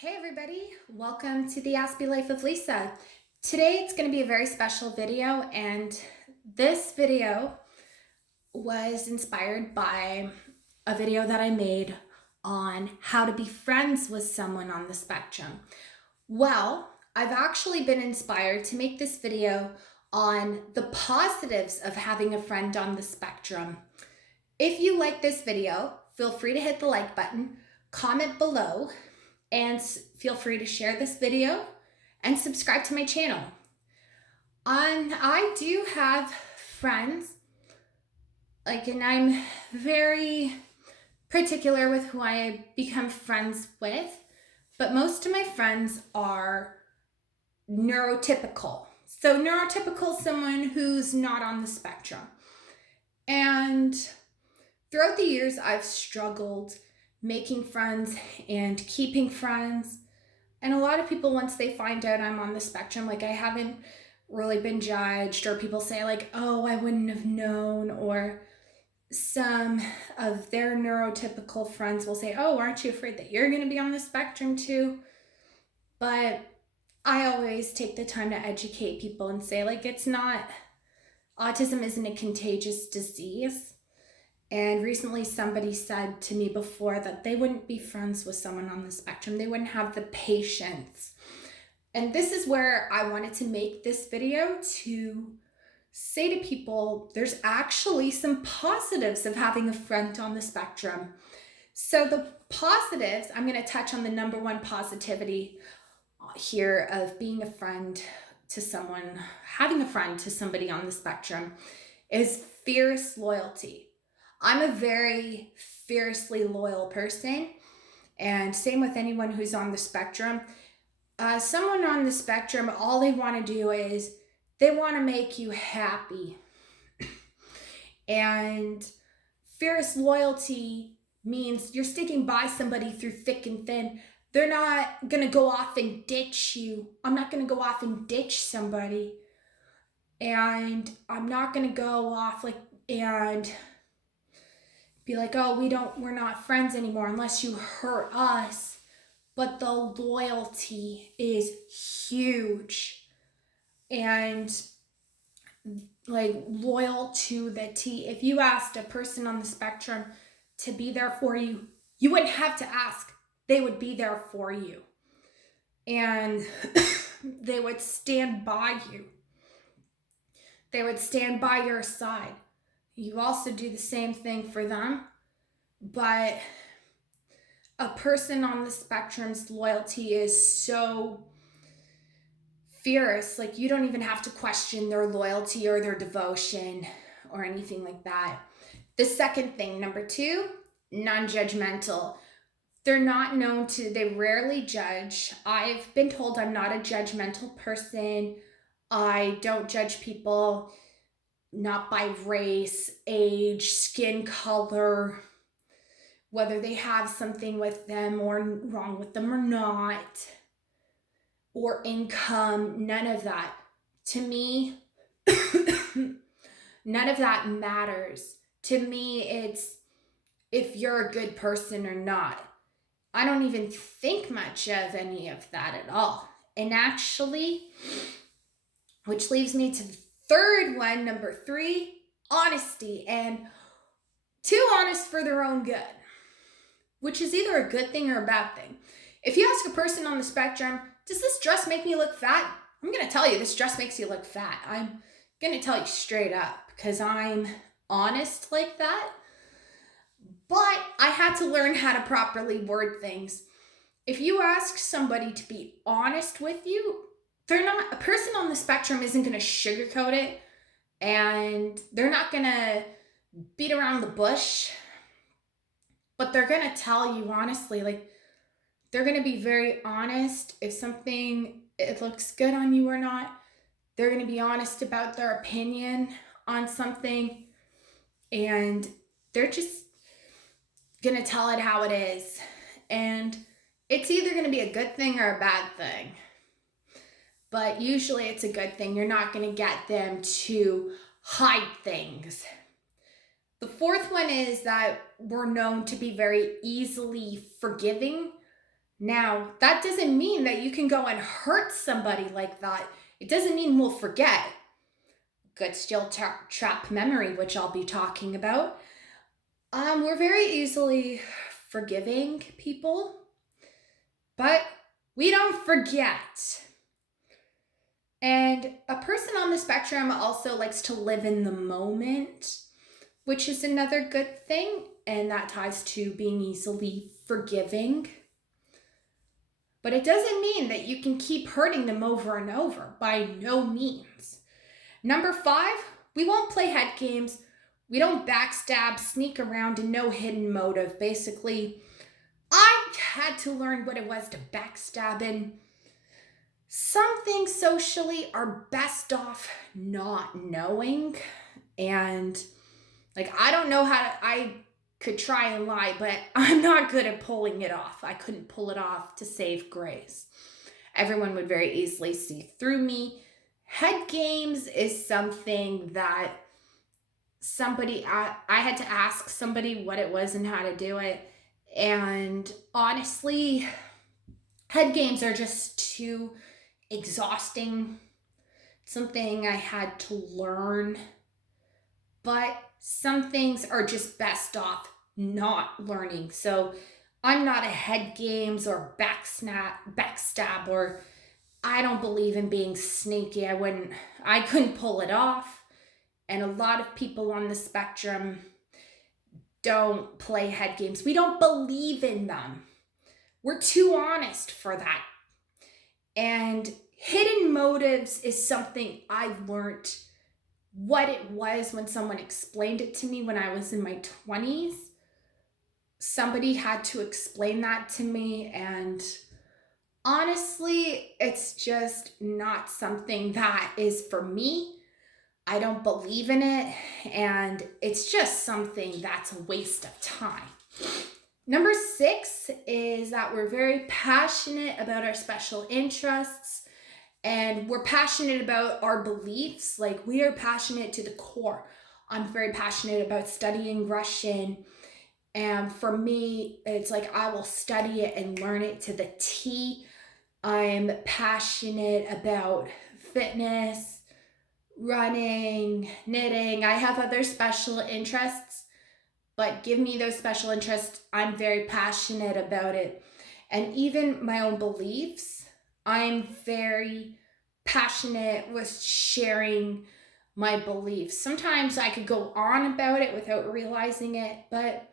Hey everybody, welcome to the Aspie Life of Lisa. Today it's going to be a very special video, and this video was inspired by a video that I made on how to be friends with someone on the spectrum. Well, I've actually been inspired to make this video on the positives of having a friend on the spectrum. If you like this video, feel free to hit the like button, comment below, and feel free to share this video and subscribe to my channel. I do have friends, and I'm very particular with who I become friends with, but most of my friends are neurotypical. So neurotypical is someone who's not on the spectrum. And throughout the years, I've struggled making friends and keeping friends. And a lot of people, once they find out I'm on the spectrum, I haven't really been judged, or people say oh, I wouldn't have known, or some of their neurotypical friends will say, oh, aren't you afraid that you're going to be on the spectrum too? But I always take the time to educate people and say it's not, autism isn't a contagious disease. And recently somebody said to me before that they wouldn't be friends with someone on the spectrum. They wouldn't have the patience. And this is where I wanted to make this video to say to people, there's actually some positives of having a friend on the spectrum. So the positives, I'm going to touch on the number one positivity here of being a friend to someone, having a friend to somebody on the spectrum, is fierce loyalty. I'm a very fiercely loyal person, and same with anyone who's on the spectrum. Someone on the spectrum, all they want to do is they want to make you happy. And fierce loyalty means you're sticking by somebody through thick and thin. They're not going to go off and ditch you. I'm not going to go off and ditch somebody. And I'm not going to go off and be oh, we're not friends anymore unless you hurt us. But the loyalty is huge, and loyal to the T. If you asked a person on the spectrum to be there for you, you wouldn't have to ask. They would be there for you, and they would stand by you. They would stand by your side. You also do the same thing for them, but a person on the spectrum's loyalty is so fierce. You don't even have to question their loyalty or their devotion or anything like that. The second thing, number two, non-judgmental. They're not known to, they rarely judge. I've been told I'm not a judgmental person. I don't judge people not by race, age, skin color, whether they have something with them or wrong with them or not, or income, none of that. To me, none of that matters. To me, it's if you're a good person or not. I don't even think much of any of that at all. And actually, which leaves me to the third one, number three, honesty, and too honest for their own good, which is either a good thing or a bad thing. If you ask a person on the spectrum, does this dress make me look fat? I'm going to tell you this dress makes you look fat. I'm going to tell you straight up because I'm honest like that. But I had to learn how to properly word things. If you ask somebody to be honest with you, a person on the spectrum isn't going to sugarcoat it, and they're not going to beat around the bush, but they're going to tell you honestly, they're going to be very honest. If something, it looks good on you or not, they're going to be honest about their opinion on something, and they're just going to tell it how it is. And it's either going to be a good thing or a bad thing. But usually it's a good thing. You're not going to get them to hide things. The fourth one is that we're known to be very easily forgiving. Now, that doesn't mean that you can go and hurt somebody like that. It doesn't mean we'll forget. Good still trap memory, which I'll be talking about. We're very easily forgiving people, but we don't forget. And a person on the spectrum also likes to live in the moment, which is another good thing. And that ties to being easily forgiving. But it doesn't mean that you can keep hurting them over and over, by no means. Number 5, we won't play head games. We don't backstab, sneak around, and no hidden motive. Basically, I had to learn what it was to backstab, and some things socially are best off not knowing. And I don't know I could try and lie, but I'm not good at pulling it off. I couldn't pull it off to save grace. Everyone would very easily see through me. Head games is something that I had to ask somebody what it was and how to do it. And honestly, head games are just too exhausting. Something I had to learn. But some things are just best off not learning. So I'm not a head games or backstab, or I don't believe in being sneaky. I couldn't pull it off. And a lot of people on the spectrum don't play head games. We don't believe in them. We're too honest for that. And hidden motives is something I learned what it was when someone explained it to me when I was in my 20s. Somebody had to explain that to me, and honestly, it's just not something that is for me. I don't believe in it, and it's just something that's a waste of time. Number 6 is that we're very passionate about our special interests. And we're passionate about our beliefs. We are passionate to the core. I'm very passionate about studying Russian. And for me, it's I will study it and learn it to the T. I'm passionate about fitness, running, knitting. I have other special interests, but give me those special interests. I'm very passionate about it. And even my own beliefs, I'm very passionate with sharing my beliefs. Sometimes I could go on about it without realizing it, but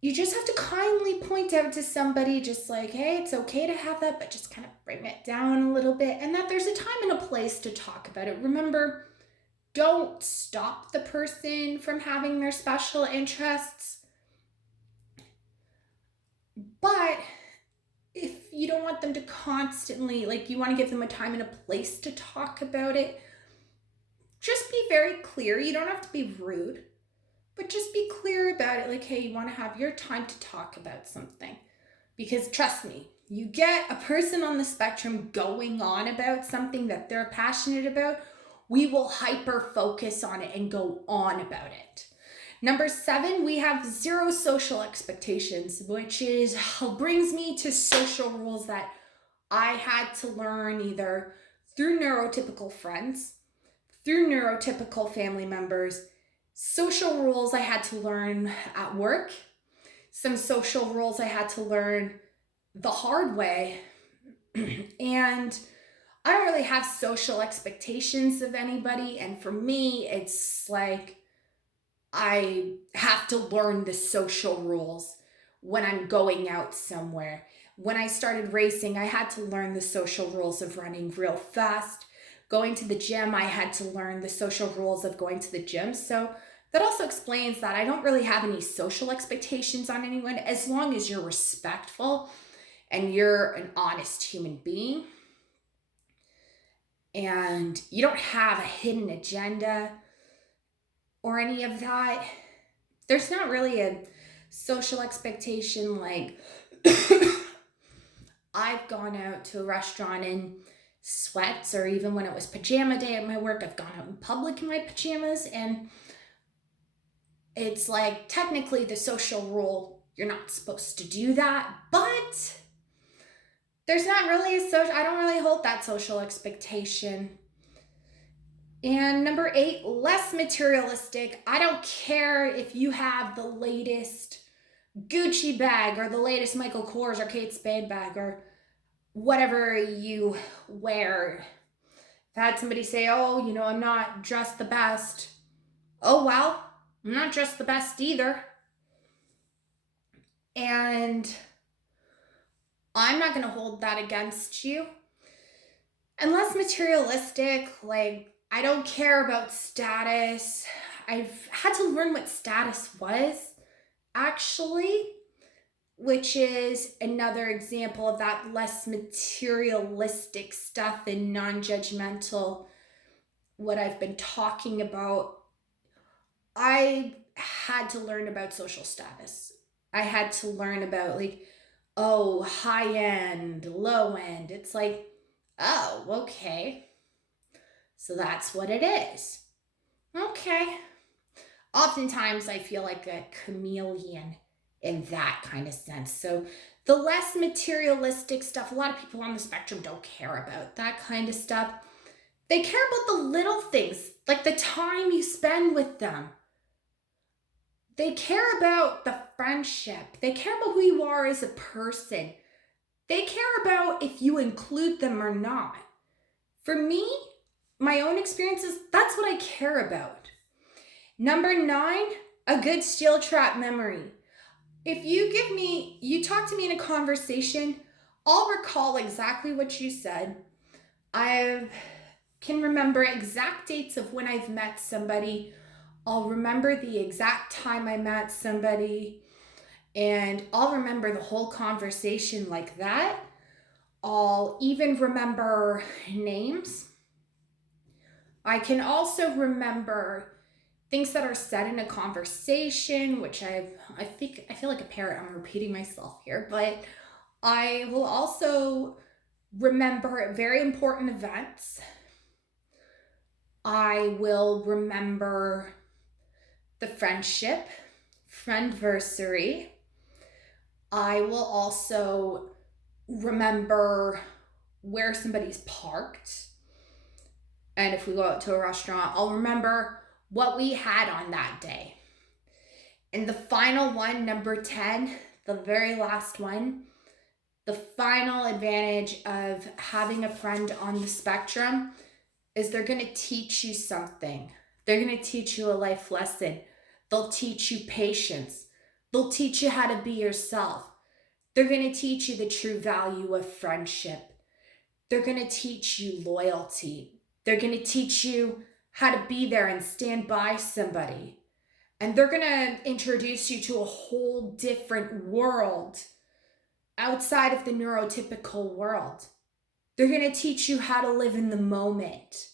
you just have to kindly point out to somebody hey, it's okay to have that, but just kind of bring it down a little bit, and that there's a time and a place to talk about it. Remember, don't stop the person from having their special interests, but if you don't want them to constantly, you want to give them a time and a place to talk about it, just be very clear. You don't have to be rude, but just be clear about it. Hey, you want to have your time to talk about something. Because trust me, you get a person on the spectrum going on about something that they're passionate about, we will hyper focus on it and go on about it. Number 7, we have 0 social expectations, which brings me to social rules that I had to learn either through neurotypical friends, through neurotypical family members, social rules I had to learn at work, some social rules I had to learn the hard way, and I don't really have social expectations of anybody, and for me, it's I have to learn the social rules when I'm going out somewhere. When I started racing, I had to learn the social rules of running real fast. Going to the gym, I had to learn the social rules of going to the gym. So that also explains that I don't really have any social expectations on anyone as long as you're respectful and you're an honest human being and you don't have a hidden agenda or any of that. There's not really a social expectation I've gone out to a restaurant in sweats, or even when it was pajama day at my work, I've gone out in public in my pajamas, and it's technically the social rule You're not supposed to do that, but there's not really I don't really hold that social expectation. And number 8, less materialistic. I don't care if you have the latest Gucci bag or the latest Michael Kors or Kate Spade bag or whatever you wear. I've had somebody say, oh, I'm not dressed the best. Oh, well, I'm not dressed the best either. And I'm not going to hold that against you. And less materialistic, like, I don't care about status. I've had to learn what status was, actually, which is another example of that less materialistic stuff in non-judgmental, what I've been talking about. I had to learn about social status. I had to learn about, like, oh, high end, low end. It's like, oh, okay. So that's what it is. Okay. Oftentimes I feel like a chameleon in that kind of sense. So the less materialistic stuff, a lot of people on the spectrum don't care about that kind of stuff. They care about the little things, like the time you spend with them. They care about the friendship. They care about who you are as a person. They care about if you include them or not. For me, my own experiences, that's what I care about. Number 9, a good steel trap memory. If you talk to me in a conversation, I'll recall exactly what you said. I can remember exact dates of when I've met somebody. I'll remember the exact time I met somebody, and I'll remember the whole conversation like that. I'll even remember names. I can also remember things that are said in a conversation, which I feel like a parrot. I'm repeating myself here, but I will also remember very important events. I will remember the friendversary. I will also remember where somebody's parked. And if we go out to a restaurant, I'll remember what we had on that day. And the final one, number 10, the very last one, the final advantage of having a friend on the spectrum is they're going to teach you something. They're going to teach you a life lesson. They'll teach you patience. They'll teach you how to be yourself. They're going to teach you the true value of friendship. They're going to teach you loyalty. They're going to teach you how to be there and stand by somebody. And they're going to introduce you to a whole different world outside of the neurotypical world. They're going to teach you how to live in the moment.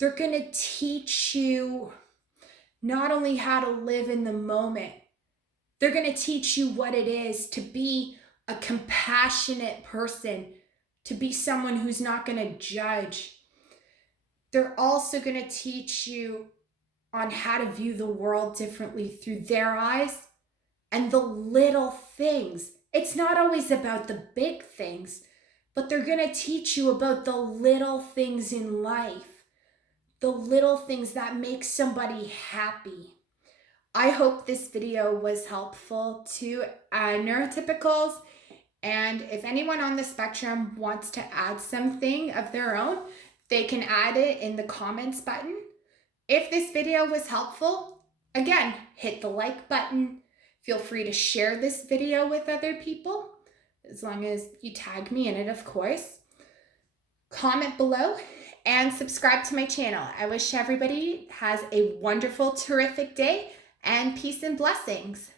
They're going to teach you not only how to live in the moment, they're going to teach you what it is to be a compassionate person, to be someone who's not going to judge. They're also going to teach you on how to view the world differently through their eyes and the little things. It's not always about the big things, but they're going to teach you about the little things in life, the little things that make somebody happy. I hope this video was helpful to neurotypicals. And if anyone on the spectrum wants to add something of their own, they can add it in the comments button. If this video was helpful, again, hit the like button. Feel free to share this video with other people, as long as you tag me in it, of course. Comment below and subscribe to my channel. I wish everybody has a wonderful, terrific day, and peace and blessings.